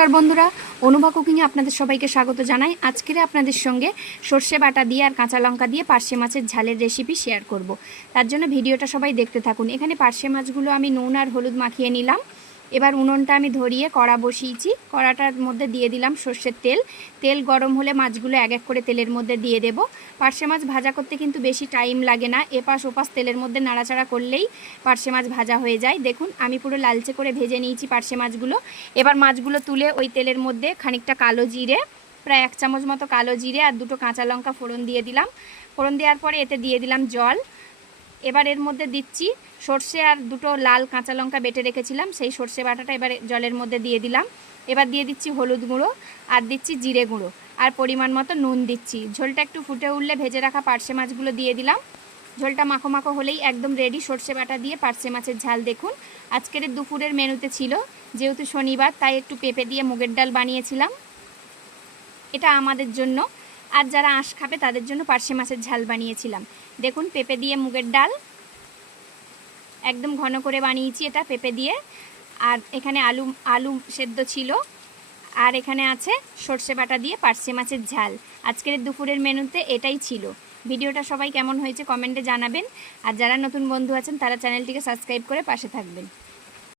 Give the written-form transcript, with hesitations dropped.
নমস্কার বন্ধুরা, অনুভা কুকিংয়ে আপনাদের সবাইকে স্বাগত জানাই। আজকের আপনাদের সঙ্গে সর্ষে বাটা দিয়ে আর কাঁচা লঙ্কা দিয়ে পার্শে মাছের ঝালের রেসিপি শেয়ার করব। তার জন্য ভিডিওটা সবাই দেখতে থাকুন। এখানে পার্শে মাছগুলো আমি নুন আর হলুদ মাখিয়ে নিলাম। এবার উনুনটা আমি ধরিয়ে কড়া বসিয়েছি। কড়াটার মধ্যে দিয়ে দিলাম সর্ষের তেল। তেল গরম হলে মাছগুলো এক এক করে তেলের মধ্যে দিয়ে দেব। পার্শে মাছ ভাজা করতে কিন্তু বেশি টাইম লাগে না, এপাশ ওপাশ তেলের মধ্যে নাড়াচাড়া করলেই পার্শে মাছ ভাজা হয়ে যায়। দেখুন আমি পুরো লালচে করে ভেজে নিয়েছি পার্শে মাছগুলো। এবার মাছগুলো তুলে ওই তেলের মধ্যে খানিকটা কালো জিরে, প্রায় 1 চামচ মতো কালো জিরে আর 2টো কাঁচা লঙ্কা ফোড়ন দিয়ে দিলাম। ফোড়ন দেওয়ার পরে এতে দিয়ে দিলাম জল। এবার এর মধ্যে দিচ্ছি সর্ষে আর 2টো লাল কাঁচা লঙ্কা বেটে রেখেছিলাম, সেই সর্ষে বাটাটা এবার জলের মধ্যে দিয়ে দিলাম। এবার দিয়ে দিচ্ছি হলুদ গুঁড়ো আর দিচ্ছি জিরে গুঁড়ো আর পরিমাণ মতো নুন দিচ্ছি। ঝোলটা একটু ফুটে উঠলে ভেজে রাখা পার্শে মাছগুলো দিয়ে দিলাম। ঝোলটা মাখো মাখো হলেই একদম রেডি সর্ষে বাটা দিয়ে পার্শে মাছের ঝাল। দেখুন আজকের দুপুরের মেনুতে ছিল, যেহেতু শনিবার তাই একটু পেঁপে দিয়ে মুগের ডাল বানিয়েছিলাম, এটা আমাদের জন্য। আর যারা আঁশ খাবে তাদের জন্য পার্শে মাছের ঝাল বানিয়েছিলাম। দেখুন পেঁপে দিয়ে মুগের ডাল একদম ঘন করে বানিয়েছি এটা পেঁপে দিয়ে। আর এখানে আলু সেদ্ধ ছিল, আর এখানে আছে সর্ষে বাটা দিয়ে পার্শে মাছের ঝাল। আজকের দুপুরের মেনুতে এটাই ছিল। ভিডিওটা সবাই কেমন হয়েছে কমেন্টে জানাবেন। আর যারা নতুন বন্ধু আছেন তারা চ্যানেলটিকে সাবস্ক্রাইব করে পাশে থাকবেন।